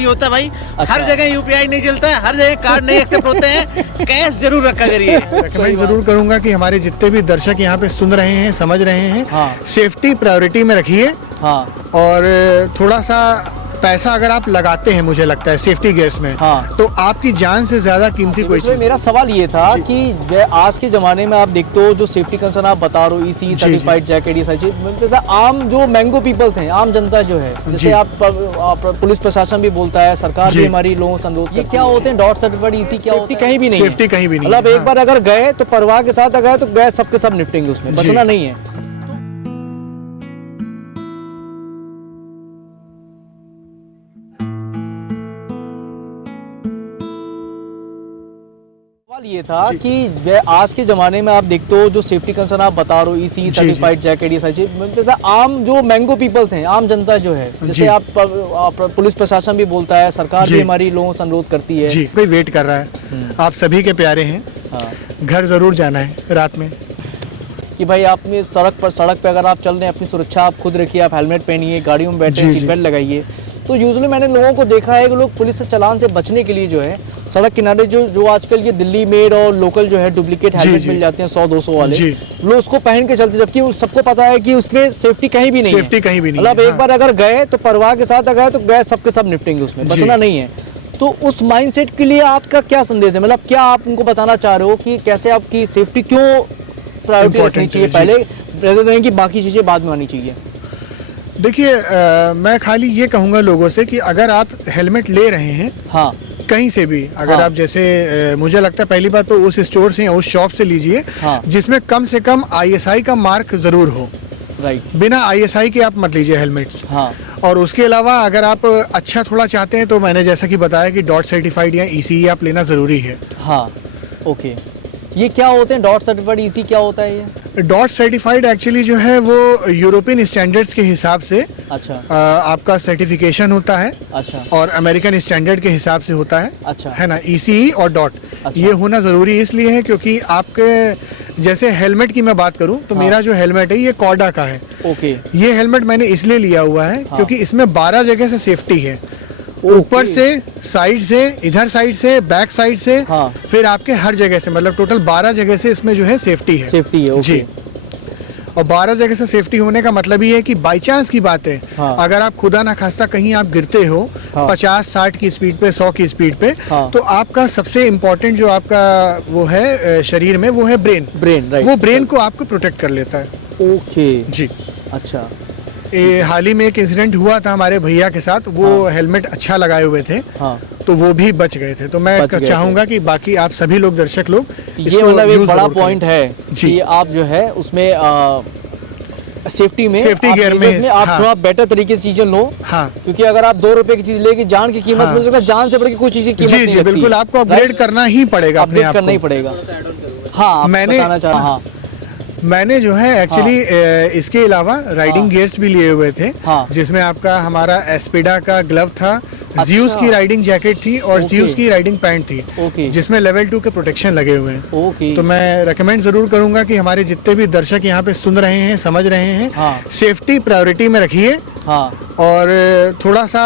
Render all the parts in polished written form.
जरूरी होता है भाई। अच्छा। हर जगह यूपीआई नहीं चलता है, हर जगह कार्ड नहीं एक्सेप्ट होते हैं, कैश जरूर रखा करिए। रिकमेंड जरूर करूंगा कि हमारे जितने भी दर्शक यहाँ पे सुन रहे हैं, समझ रहे हैं, हाँ। सेफ्टी प्रायोरिटी में रखिए। हाँ और थोड़ा सा पैसा अगर आप लगाते हैं, मुझे लगता है सेफ्टी गियर्स में, हाँ। तो आपकी जान से ज्यादा कीमती कोई चीज मेरा सवाल ये था कि आज के जमाने में आप देखते हो जो सेफ्टी कंसर्न आप बता रहे हो, ईसी सर्टिफाइड जैकेट, ये सारी चीज, मतलब आम जो मैंगो पीपल्स हैं, आम जनता जो है, जैसे आप पुलिस प्रशासन भी बोलता है, सरकार भी हमारी लोगों से अनुरोध, ये क्या होते हैं डॉट सर्टिफाइड ईसी, क्या होता है? कहीं भी नहीं, सेफ्टी कहीं भी नहीं, मतलब एक बार अगर गए तो परवाह के साथ गए तो गए, सबके सब निपटेंगे, उसमें बचना नहीं है। ये था कि आज के जमाने में आप देखते हो जो सेफ्टी कंसर्न आप बता रहे हो, ईसी सर्टिफाइड जैकेट, ये सारी चीज, मतलब आम जो मैंगो पीपल्स हैं, आम जनता जो है, जैसे आप पुलिस प्रशासन भी बोलता है, सरकार भी हमारी लोगों से अनुरोध करती है, जी, कोई वेट कर रहा है, आप सभी के प्यारे हैं, घर जरूर जाना है रात में, कि भाई आप में सड़क पे अगर आप चल रहे हैं, अपनी सुरक्षा आप खुद रखिए, आप हेलमेट पहनिए, गाड़ियों में बैठे सीट बेल्ट लगाइए। तो यूजुअली मैंने लोगों को देखा है कि लोग पुलिस से चालान से बचने के लिए जो है सड़क किनारे जो आजकल ये दिल्ली मेड और लोकल जो है डुप्लीकेट हेलमेट मिल जाते हैं 100-200 वाले, लोग उसको पहन के चलते, जबकि सबको पता है कि उसमें सेफ्टी कहीं भी नहीं है। सेफ्टी कहीं भी नहीं, मतलब एक बार अगर गए तो परवाह के साथ गए तो गए, सबके सब निपटेंगे, उसमें बचना नहीं है। तो उस माइंडसेट के लिए आपका क्या संदेश है, मतलब क्या आप उनको बताना चाह रहे हो कि कैसे आपकी सेफ्टी क्यों प्रायोरिटी रखनी चाहिए पहले कि बाकी चीजें बाद में आनी चाहिए? देखिए, मैं खाली ये कहूँगा लोगों से कि अगर आप हेलमेट ले रहे हैं, हाँ, कहीं से भी, अगर आप जैसे मुझे लगता है पहली बात तो उस स्टोर से या उस शॉप से लीजिए जिसमें कम से कम ISI का मार्क जरूर हो। राइट। बिना ISI के आप मत लीजिए हेलमेट्स। हाँ। और उसके अलावा अगर आप अच्छा थोड़ा चाहते हैं तो मैंने जैसा कि बताया कि डॉट सर्टिफाइड या ECE आप लेना जरूरी है। हाँ, ओके। ये क्या होते हैं डॉट सर्टिफाइड ECE, क्या होता है ये? डॉट सर्टिफाइड एक्चुअली जो है वो यूरोपियन स्टैंडर्ड्स के हिसाब से अच्छा आपका सर्टिफिकेशन होता है। अच्छा। और अमेरिकन स्टैंडर्ड के हिसाब से होता है। अच्छा। है ना, ECE और डॉट। अच्छा। ये होना ज़रूरी इसलिए है क्योंकि आपके जैसे हेलमेट की मैं बात करूं तो मेरा जो हेलमेट है ये कॉर्डा का है। ओके। ये हेलमेट मैंने इसलिए लिया हुआ है क्योंकि इसमें 12 जगह से सेफ्टी है, ऊपर से, साइड से, इधर साइड से, बैक साइड से, फिर आपके हर जगह से, मतलब टोटल 12 जगह से इसमें जो है सेफ्टी है। सेफ्टी है, ओके। जी। और 12 जगह से सेफ्टी होने का मतलब ये है कि बाई चांस की बात है, अगर आप खुदा ना खास्ता कहीं आप गिरते हो 50-60 की स्पीड पे, 100 की स्पीड पे, तो आपका सबसे इम्पोर्टेंट जो आपका वो है शरीर में, वो है ब्रेन। राइट। वो ब्रेन को आपको प्रोटेक्ट कर लेता है। ओके जी। अच्छा। हाल ही में एक इंसिडेंट हुआ था हमारे भैया के साथ, वो हेलमेट अच्छा लगाए हुए थे, तो वो भी बच गए थे। तो मैं चाहूंगा कि बाकी आप सभी लोग, दर्शक लोग, ये मतलब एक बड़ा पॉइंट है कि आप जो है उसमें सेफ्टी गियर में आप थोड़ा बेटर तरीके से चीजें लो। हाँ। क्योंकि अगर आप 2 रुपए की चीज लेके जान की कीमत मिल सकता, जान से बढ़ के कोई चीज की कीमत नहीं लगती। बिल्कुल, आपको अपग्रेड करना ही पड़ेगा, अपने आप करना ही पड़ेगा। हाँ, मैंने जो है एक्चुअली इसके अलावा राइडिंग गियर्स भी लिए हुए थे, जिसमें आपका हमारा एस्पेडा का ग्लव था, ज़्यूस की राइडिंग जैकेट थी और ज़्यूस की राइडिंग पैंट थी, जिसमें लेवल 2 के प्रोटेक्शन लगे हुए हैं। तो मैं रेकमेंड जरूर करूंगा कि हमारे जितने भी दर्शक यहाँ पे सुन रहे हैं, समझ रहे हैं, सेफ्टी प्रायोरिटी में रखिए। और थोड़ा सा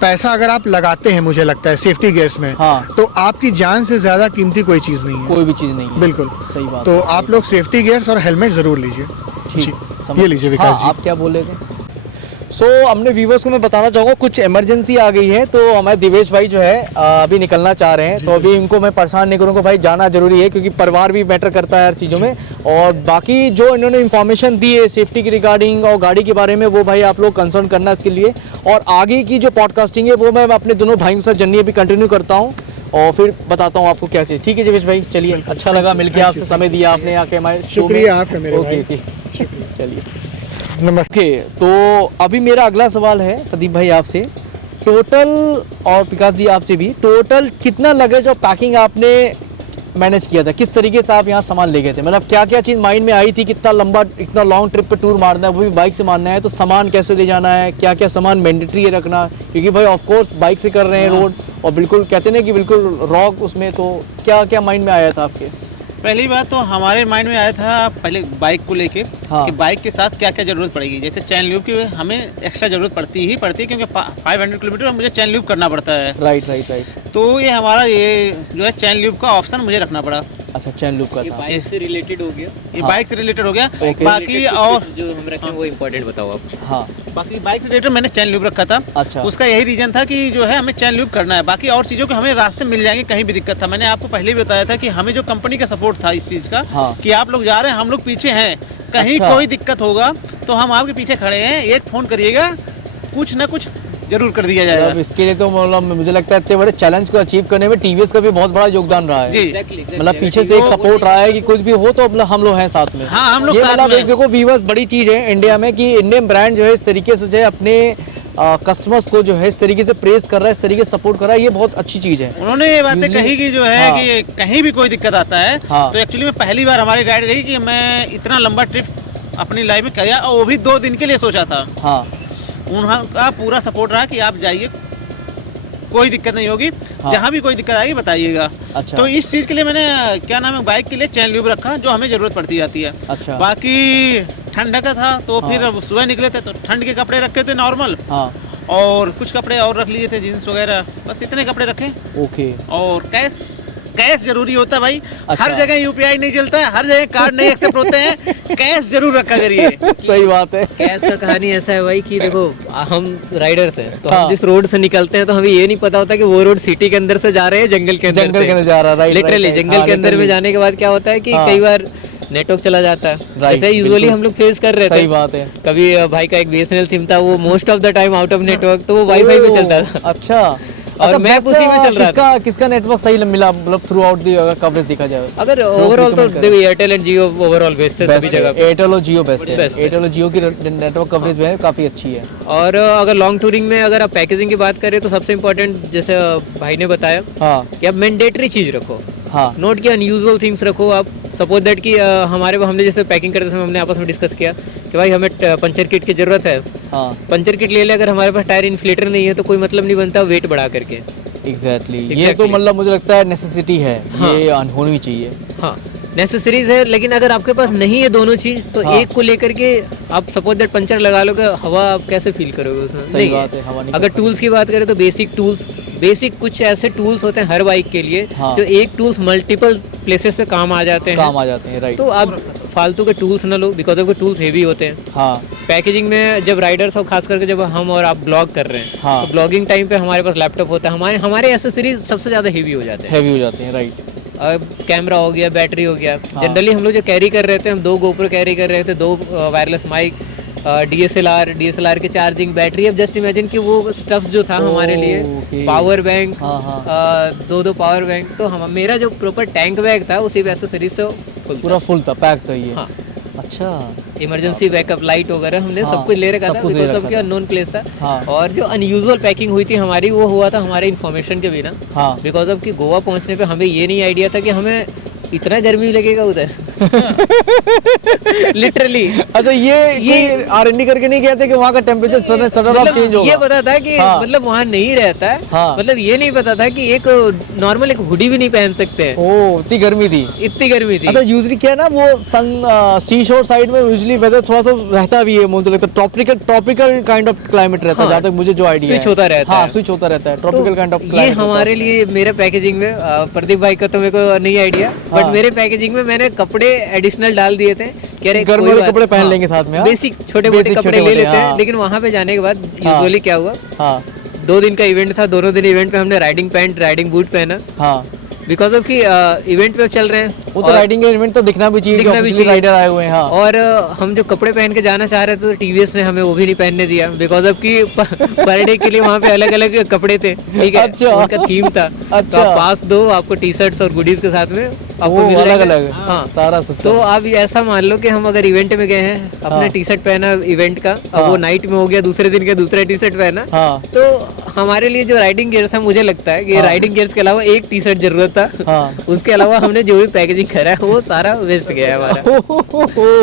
पैसा अगर आप लगाते हैं, मुझे लगता है सेफ्टी गियर्स में, तो आपकी जान से ज्यादा कीमती कोई चीज नहीं है, कोई भी चीज नहीं है। बिल्कुल सही बात। तो आप लोग सेफ्टी गियर्स और हेलमेट जरूर लीजिए। ये लीजिए विकास जी। आप क्या बोल रहे थे? हमने व्यूवर्स को मैं बताना चाहूँगा, कुछ इमरजेंसी आ गई है, तो हमारे दिवेश भाई जो है अभी निकलना चाह रहे हैं, तो अभी इनको मैं परेशान नहीं करूँगा, भाई जाना जरूरी है क्योंकि परिवार भी मैटर करता है हर चीज़ों में। और बाकी जो इन्होंने इन्फॉर्मेशन दी है सेफ्टी की रिगार्डिंग और गाड़ी के बारे में, वो भाई आप लोग कंसर्न करना इसके लिए। और आगे की जो पॉडकास्टिंग है वो मैं अपने दोनों भाइयों के साथ जर्नी अभी कंटिन्यू करता हूँ और फिर बताता हूँ आपको क्या चाहिए। ठीक है दिवेश भाई, चलिए, अच्छा लगा मिलकर आपसे, समय दिया आपने आके हमारे। शुक्रिया आपका मेरे भाई। चलिए, नमस्ते। तो अभी मेरा अगला सवाल है प्रदीप भाई आपसे, टोटल, और विकास जी आपसे भी, टोटल कितना लगेज और पैकिंग आपने मैनेज किया था, किस तरीके से आप यहाँ सामान ले गए थे, मतलब क्या क्या चीज़ माइंड में आई थी, कितना लंबा, इतना लॉन्ग ट्रिप पे टूर मारना है, वो भी बाइक से मारना है, तो सामान कैसे ले जाना है, क्या क्या सामान मैंडेटरी है रखना, क्योंकि भाई ऑफ कोर्स बाइक से कर रहे हैं रोड, और बिल्कुल कहते ना कि बिल्कुल रॉक उसमें, तो क्या क्या माइंड में आया था आपके? पहली बात तो हमारे माइंड में आया था पहले बाइक को लेके कि बाइक के साथ क्या क्या ज़रूरत पड़ेगी। जैसे चैन लूब की हमें एक्स्ट्रा ज़रूरत पड़ती है क्योंकि 500 किलोमीटर में मुझे चैन लूब करना पड़ता है। राइट। तो ये हमारा ये जो है चैन लूब का ऑप्शन मुझे रखना पड़ा। अच्छा, चैन लूब का था। बाइक से रिलेटेड हो गया, ये बाइक से रिलेटेड हो गया। बाकी और जो हम रखें वो इम्पोर्टेंट बताओ आप। हाँ, बाकी बाइक से रिलेटेड मैंने चैन लूब रखा था। अच्छा। उसका यही रीजन था कि जो है हमें चैन लूब करना है। बाकी और चीज़ों के हमें रास्ते मिल जाएंगे, कहीं भी दिक्कत था। मैंने आपको पहले भी बताया था कि हमें जो कंपनी का सपोर्ट था इस चीज़ का कि आप लोग जा रहे हैं, हम लोग पीछे हैं, कहीं कोई दिक्कत होगा तो हम आपके पीछे खड़े हैं, एक फ़ोन करिएगा, कुछ ना कुछ जरूर कर दिया जाएगा। अब इसके लिए तो मतलब मुझे लगता है इतने बड़े चैलेंज को अचीव करने में टीवीएस का भी बहुत बड़ा योगदान रहा है। जी, मतलब पीछे से एक सपोर्ट रहा है कि कुछ भी हो तो मतलब हम लोग हैं साथ में। हाँ, हम लोग ये साथ मतलब में। देखो व्यूअर्स, बड़ी चीज़ है इंडिया में कि इंडियन ब्रांड जो है इस तरीके से जो है अपने कस्टमर्स को जो है इस तरीके से प्रेस कर रहा है, इस तरीके से सपोर्ट कर रहा है, ये बहुत अच्छी चीज़ है। उन्होंने ये बातें कही कि जो है कि कहीं भी कोई दिक्कत आता है तो एक्चुअली में पहली बार हमारी राइड रही कि मैं इतना लंबा ट्रिप अपनी लाइफ में किया और वो भी 2 दिन के लिए सोचा था। हाँ, उनका पूरा सपोर्ट रहा कि आप जाइए, कोई दिक्कत नहीं होगी। जहाँ भी कोई दिक्कत आएगी बताइएगा। अच्छा। तो इस चीज़ के लिए मैंने क्या नाम है बाइक के लिए चैन लूब रखा जो हमें ज़रूरत पड़ती जाती है। अच्छा। बाकी ठंड का था तो फिर सुबह निकले थे तो ठंड के कपड़े रखे थे नॉर्मल, और कुछ कपड़े और रख लिए थे, जीन्स वगैरह, बस इतने कपड़े रखे। ओके। और कैश जरूरी होता है भाई। अच्छा। हर जगह यूपीआई नहीं चलता है, हर जगह कार्ड नहीं एक्सेप्ट होते हैं, कैश जरूर रखा करिए। सही बात है। कैश का कहानी ऐसा है भाई कि देखो हम राइडर्स हैं तो हम जिस रोड से निकलते हैं तो हमें ये नहीं पता होता कि वो रोड सिटी के अंदर से जा रहे हैं जंगल के अंदर जा रहा है। लिटरली जंगल के अंदर में जाने के बाद क्या होता है कि कई बार नेटवर्क चला जाता है। ऐसे यूजुअली हम लोग फेस कर रहे थे। सही बात है। कभी भाई का एक बीएसएनएल सिम था, वो most of the time out of network, तो वो वाईफाई पे चलता था। अच्छा। और मैं उसी में चल रहा था। किसका नेटवर्क सही मिला मतलब थ्रू आउट दी कवरेज देखा जाए? अगर ओवरऑल तो देखो Airtel and Jio overall best है सभी जगह। एयरटेल और जियो बेस्ट है। एयरटेल और जियो की नेटवर्क कवरेज है काफी अच्छी है। और अगर लॉन्ग टूरिंग में अगर आप पैकेजिंग की बात करें तो सबसे इम्पोर्टेंट जैसे भाई ने बताया कि आप मैंडेटरी चीज रखो। नोट की अनयूजुअल थिंग्स रखो आप। सपोज दैट कि हमने जैसे पैकिंग करते समय हमने आपस में डिस्कस किया कि भाई हमें पंचर किट की जरूरत है। पंचर किट ले ले, अगर हमारे पास टायर इन्फ्लेटर नहीं है तो कोई मतलब नहीं बनता वेट बढ़ा करके। एग्जैक्टली। ये तो मतलब मुझे लगता है नेसेसिटी है। ये होनी चाहिए। हाँ, नेसेसरीज है, लेकिन अगर आपके पास नहीं है दोनों चीज तो एक को लेकर के आप सपोज दैट पंचर लगा लोगे, हवा आप कैसे फील करोगे उसमें? सही बात है, हवा नहीं। अगर टूल्स की बात करें तो बेसिक कुछ ऐसे टूल्स होते हैं हर बाइक के लिए जो एक टूल्स मल्टीपल प्लेसेस पे काम आ जाते हैं। राइट। तो आप फालतू के टूल्स ना लो, बिकॉज ऑफ टूल्स हेवी होते हैं। पैकेजिंग में जब राइडर्स और खास करके जब हम और आप ब्लॉग कर रहे हैं तो ब्लॉगिंग टाइम पे हमारे पास लैपटॉप होता है, हमारे एसेसरीज सबसे ज्यादा हेवी हो जाते हैं। राइट। कैमरा हो गया, बैटरी हो गया। जनरली हम लोग जो कैरी कर रहे थे, हम 2 गोप्रो कैरी कर रहे थे, 2 वायरलेस माइक, डीएसएलआर के चार्जिंग, बैटरी। अब जस्ट इमेजिन कि वो स्टफ जो था हमारे लिए, पावर बैंक, 2 पावर बैंक, तो मेरा जो प्रॉपर टैंक बैग था उसी एसेसरीज से पूरा फुल था, पैक था ये। अच्छा। इमरजेंसी बैकअप लाइट वगैरह हमने सब कुछ ले रखा था, बिकॉज ऑफ अननोन प्लेस था। और जो अनयूजुअल पैकिंग हुई थी हमारी, वो हुआ था हमारे इन्फॉर्मेशन के बिना। बिकॉज ऑफ कि गोवा पहुंचने पे हमें ये नहीं आइडिया था कि हमें इतना गर्मी लगेगा उधर। लिटरली। अच्छा, ये R&D करके नहीं कहते कि वहाँ का टेम्परेचर सडन चेंज होगा? ये पता था कि मतलब वहाँ नहीं रहता है। मतलब ये नहीं पता था कि एक नॉर्मल एक हुडी भी नहीं पहन सकते हैं। ओह, इतनी गर्मी थी। अच्छा, यूजुअली क्या है ना, वो सी शोर साइड में यूजुअली वेदर थोड़ा सा रहता भी है, मुझे लगता है ट्रॉपिकल काइंड ऑफ क्लाइमेट रहता है, जहाँ तक मुझे जो आइडिया स्विच होता रहता है। ट्रॉपिकल काइंड ऑफ ये हमारे लिए मेरे पैकेजिंग में, प्रदीप भाई का तो मेरे को नहीं आइडिया, बट मेरे पैकेजिंग में मैंने कपड़े एडिशनल डाल दिए थे। गर्मी के कपड़े पहन लेंगे साथ में। बेसिक छोटे मोटे कपड़े ले लेते हैं। लेकिन वहाँ पे जाने के बाद यूजुअली क्या हुआ, 2 दिन का इवेंट था, दोनों दिन इवेंट पे हमने राइडिंग पैंट, राइडिंग बूट पहना। बिकॉज ऑफ कि इवेंट पे चल रहे हैं, वो तो राइडिंग इवेंट तो दिखना भी चाहिए, राइडर आए हुए हैं। और हम जो कपड़े पहन के जाना चाह रहे थे तो टीवीएस ने हमें वो भी नहीं पहनने दिया, बिकॉज ऑफ कि पर डे के लिए वहाँ पे अलग अलग कपड़े थे। ठीक है। अच्छा। उनका थीम था। तो आप पास दो, आपको टी शर्ट्स और गुडीज के साथ में आपको मिल अलग सारा सिस्टम। तो आप ऐसा मान लो कि हम अगर इवेंट में गए हैं, अपने टी शर्ट पहना इवेंट का, अब वो नाइट में हो गया, दूसरे दिन का दूसरा टी शर्ट पहना, तो हमारे लिए जो राइडिंग गियर्स है, मुझे लगता है कि राइडिंग गियर्स के अलावा एक टी शर्ट जरूरत था। उसके अलावा हमने जो भी पैकेजिंग करा है वो सारा वेस्ट गया है हमारा।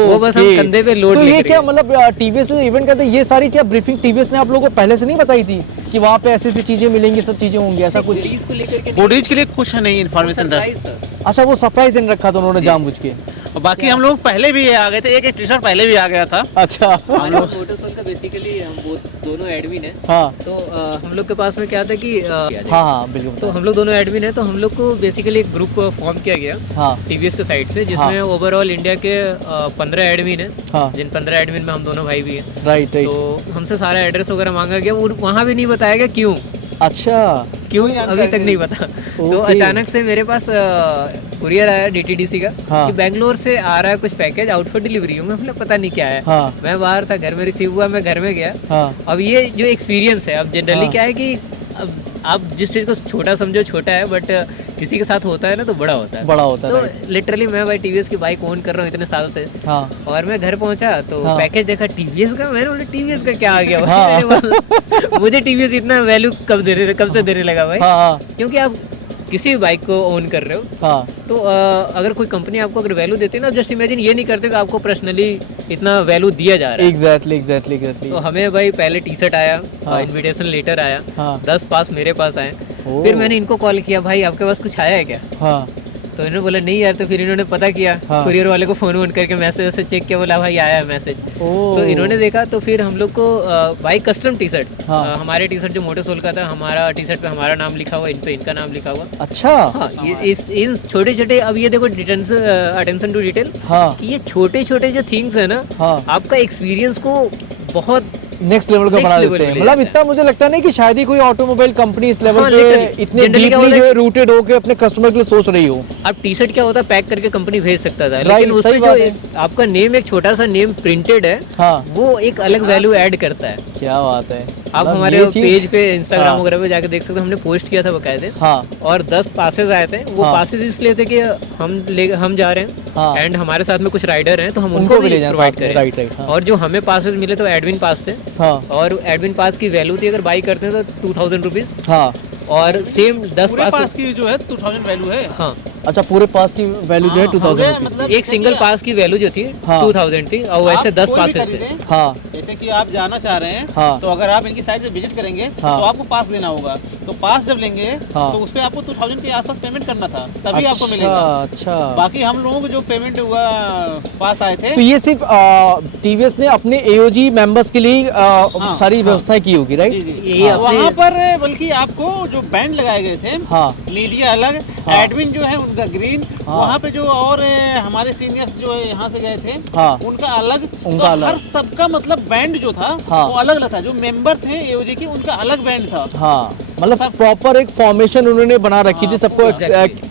वो बस हम कंधे पे लोड। तो ये क्या मतलब टीवीएस ने इवेंट करते, ये सारी क्या ब्रीफिंग टीवीएस ने आप लोगों को पहले से नहीं बताई थी कि वहाँ पे ऐसी ऐसी चीजें मिलेंगी, सब चीजें होंगी, ऐसा कुछ? बॉडीज के लिए कुछ नहीं इन्फॉर्मेशन था। अच्छा, वो सरप्राइज इन रखा था उन्होंने जानबूझ के। बाकी हम लोग पहले भी आ गए थे, एक टी शर्ट पहले भी आ गया था। अच्छा, मोटोसोल का बेसिकली हम दोनों एडमिन है। हाँ, तो हम लोग के पास में क्या था कि हाँ बिल्कुल, तो हम लोग दोनों एडमिन है, तो हम लोग को बेसिकली एक ग्रुप फॉर्म किया गया टीवीएस के साइड से, जिसमें ओवरऑल इंडिया के 15 एडमिन है, जिन 15 एडमिन में हम दोनों भाई भी हैं। राइट। तो हमसे सारा एड्रेस वगैरह मांगा गया, वहाँ भी नहीं बताया गया क्यों। अच्छा, क्यों अभी तक नहीं पता। तो अचानक से मेरे पास कुरियर आया डीटीडीसी का कि बेंगलोर से आ रहा है कुछ पैकेज आउट फॉर डिलीवरी। मैं पता नहीं क्या है। मैं बाहर था, घर में रिसीव हुआ, मैं घर में गया। अब ये जो एक्सपीरियंस है, अब जनरली क्या है कि अब आप जिस चीज को छोटा समझो छोटा है, बट किसी के साथ होता है ना तो बड़ा होता है। तो लिटरली मैं भाई टीवीएस की बाइक ओन कर रहा हूँ इतने साल से। और मैं घर पहुंचा तो पैकेज देखा टीवीएस का। मैंने बोला टीवीएस का क्या आ गया भाई? मुझे टीवीएस इतना वैल्यू कब से देने लगा भाई? क्योंकि आप किसी भी बाइक को ओन कर रहे हो तो अगर कोई कंपनी आपको अगर वैल्यू देती है ना, जस्ट इमेजिन ये नहीं करते कि आपको पर्सनली इतना वैल्यू दिया जा रहा है। एग्जैक्टली। तो हमें भाई पहले टी शर्ट आया, इनविटेशन लेटर आया, 10 पास मेरे पास आए। फिर मैंने इनको कॉल किया, भाई आपके पास कुछ आया है क्या? तो इन्होंने बोला नहीं यार। तो फिर इन्होंने पता किया, कुरियर वाले को फोन वोन करके मैसेज चेक किया, बोला भाई आया है मैसेज। तो इन्होंने देखा, तो फिर हम लोग को भाई कस्टम टी शर्ट, हमारे टी शर्ट जो मोटोसोल का था, हमारा टी शर्ट पे हमारा नाम लिखा हुआ, इन पे इनका नाम लिखा हुआ। अच्छा, हाँ, इन छोटे छोटे, अब ये देखो अटेंशन टू डिटेल, ये छोटे छोटे जो थिंग्स है ना, आपका एक्सपीरियंस को बहुत नेक्स्ट लेवल का बना देते हैं। मतलब इतना मुझे लगता नहीं कि शायद ही कोई ऑटोमोबाइल कंपनी इस लेवल पे इतने डीपली जो रूटेड होके अपने कस्टमर के लिए सोच रही हो। अब टी शर्ट क्या होता है, पैक करके कंपनी भेज सकता था, लेकिन उसमें जो आपका नेम, एक छोटा सा नेम प्रिंटेड है, वो एक अलग वैल्यू ऐड करता है। क्या बात है। आप हमारे पेज पे इंस्टाग्राम वगैरह पे जाके देख सकते हो, हमने पोस्ट किया था बकायदे। और 10 पासेज आए थे। वो पासेज इसलिए थे कि हम जा रहे हैं एंड हमारे साथ में कुछ राइडर हैं, तो हम उनको भी प्रोवाइड करें। और जो हमें पासेज मिले तो एडमिन पास थे, और एडमिन पास की वैल्यू थी, अगर बाई करते हैं तो 2000 रुपीज। और सेम 10 पास की जो है 2000 वैल्यू है। हाँ, अच्छा, पूरे पास की वैल्यू जो है 2000 मतलब एक सिंगल पास की वैल्यू जो थी 2000 थी, और वैसे 10 पासेस थे। जैसे कि आप जाना चाह रहे हैं, तो अगर आप इनकी साइट से विजिट करेंगे तो आपको पास लेना होगा। तो पास जब लेंगे तो उस पे आपको 2000 के आसपास पेमेंट करना था, तभी आपको मिलेगा। अच्छा, बाकी हम लोगों को जो पेमेंट हुआ पास आए थे, तो ये सिर्फ टीवीएस ने अपने एओजी मेंबर्स के लिए सारी व्यवस्थाएं की होगी, राइट? वहाँ पर बल्कि आपको जो बैंड लगाए गए थे, मीडिया अलग, एडमिन जो है उनका ग्रीन, वहाँ पे जो और हमारे सीनियर्स जो यहाँ से गए थे उनका अलग, हर सबका मतलब बैंड जो था वो अलग अलग था। जो मेंबर थे एओजी के, उनका अलग बैंड था। मतलब प्रॉपर एक फॉर्मेशन उन्होंने बना रखी थी, सबको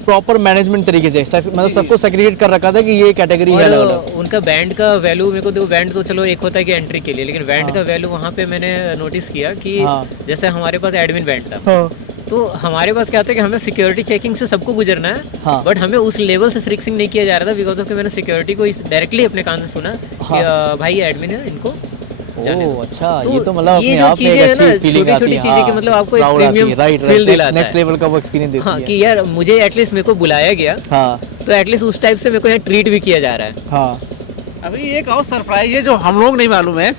प्रॉपर मैनेजमेंट तरीके से, मतलब सबको सेग्रीगेट कर रखा था कि ये कैटेगरी है। उनका बैंड का वैल्यू मेरे को, बैंड तो चलो एक होता है कि एंट्री के लिए, लेकिन बैंड का वैल्यू वहाँ पे मैंने नोटिस किया कि जैसे हमारे पास एडमिन बैंड था, तो हमारे पास क्या था कि हमें सिक्योरिटी चेकिंग से सबको गुजरना है, बट हमें उस लेवल से फिक्सिंग नहीं किया जा रहा था, बिकॉज ऑफ कि मैंने सिक्योरिटी को डायरेक्टली अपने कान से सुना कि भाई एडमिन है, इनको अच्छा, ये तो मतलब अपने आप में एक अच्छी फीलिंग आती है। छोटी चीजें कि मतलब आपको एक प्रीमियम फील दिलाता है, नेक्स्ट लेवल का वो एक्सपीरियंस देती है कि यार मुझे एटलीस्ट मेरे को बुलाया गया, तो एटलीस्ट उस टाइप से मेरे को यहाँ ट्रीट भी किया जा रहा है। अभी एक और सरप्राइज है जो हम लोग नहीं मालूम है।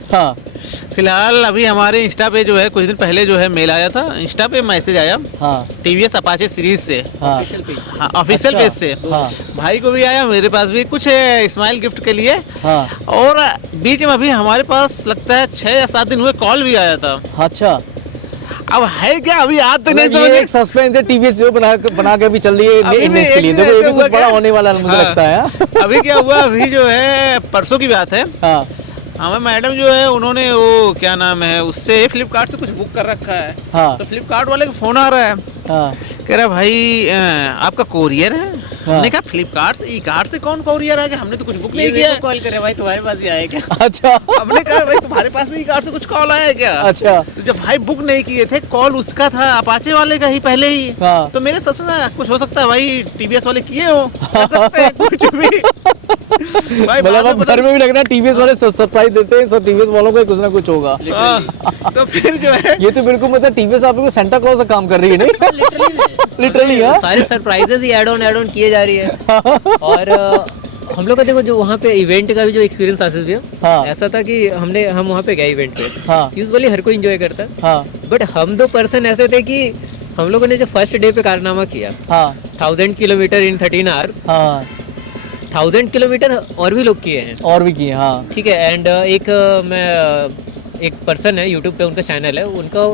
फिलहाल अभी हमारे इंस्टा पे जो है कुछ दिन पहले जो है मेल आया था, इंस्टा पे मैसेज आया टीवीएस अपाचे सीरीज से, ऑफिशियल पेज से। भाई को भी आया, मेरे पास भी कुछ स्माइल गिफ्ट के लिए। और बीच में अभी हमारे पास लगता है 6 या 7 दिन हुए कॉल भी आया था। अच्छा, अब है क्या, अभी याद तो नहीं समझ। एक सस्पेंस है, टीवीएस जो बना के भी चल रही है इमेज के लिए, देखो ये भी कुछ बड़ा होने वाला मुझे लगता है। अभी क्या हुआ, अभी जो है परसों की बात है, हमें मैडम जो है उन्होंने वो क्या नाम है उससे फ्लिपकार्ट से कुछ बुक कर रखा है। तो फ्लिपकार्ट वाले का फोन आ रहा है, कह रहा भाई आपका कोरियर है। हमने कहा फ्लिपकार्ट से, ई कार्ट से कौन कोरियर आ गया, हमने तो कुछ बुक नहीं किया। कॉल करे भाई तुम्हारे पास भी आया क्या? अच्छा, हमने कहा भाई तुम्हारे पास भी ई कार्ट से कुछ कॉल आया क्या? अच्छा, तो जब भाई बुक नहीं किए थे, कॉल उसका था अपाचे वाले का ही पहले ही। तो मेरे सच में कुछ हो सकता है भाई, टीवीएस वाले किए हो, कर सकते हैं कुछ भी। भाई मतलब अब घर में भी लग रहा है टीवीएस वाले सरप्राइज देते हैं, सब टीवीएस वालों को कुछ ना कुछ होगा। तो फिर जो है ये तो बिल्कुल मतलब टीवीएस आप लोग सेंटा क्लॉज का काम कर रही है नहीं लिटरली सारे सरप्राइजेस ही ऐड ऑन किए जा रही है। और हम लोग का देखो जो वहाँ पे इवेंट का भी जो एक्सपीरियंस आसिफ भैया, ऐसा था कि हम वहाँ पे गए इवेंट पे, यूजुअली हर कोई एंजॉय करता है, बट हम 2 पर्सन ऐसे थे कि हम लोगों ने जो फर्स्ट डे पे कारनामा किया, 1000 किलोमीटर इन 13 आवर्स, 1000 किलोमीटर और भी लोग किए हैं, और भी किए, हाँ ठीक है। एंड एक पर्सन है यूट्यूब पे, उनका चैनल है, उनका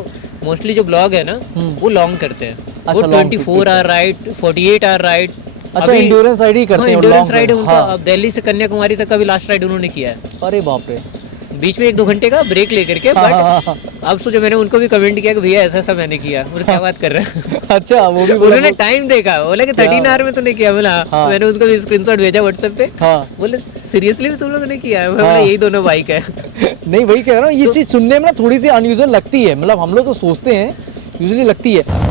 मोस्टली जो ब्लॉग है ना वो लॉन्ग करते हैं, वो 24 आवर राइड, 48 आवर राइड। अच्छा, एंड्योरेंस राइड ही करते हैं, एंड्योरेंस राइड है उनका। अब दिल्ली से कन्याकुमारी तक का भी लास्ट राइड उन्होंने किया है। अरे बाप रे, बीच में 1-2 घंटे का ब्रेक लेकर के। बट अब सोचो, मैंने उनको भी कमेंट किया कि भैया ऐसा मैंने किया, बोले क्या बात कर रहे हैं। अच्छा, वो भी उन्होंने टाइम देखा, बोला कि 13 आवर में तूने किया। बोला मैंने उनको भी स्क्रीनशॉट भेजा व्हाट्सएप पे, बोले सीरियसली तुम लोगों ने किया है? बोला यही दोनों बाइक है। नहीं, वही कह रहा हूँ, ये चीज सुनने में ना थोड़ी सी अनयूजुअल लगती है, मतलब हम लोग तो सोचते हैं यूजुअली लगती है।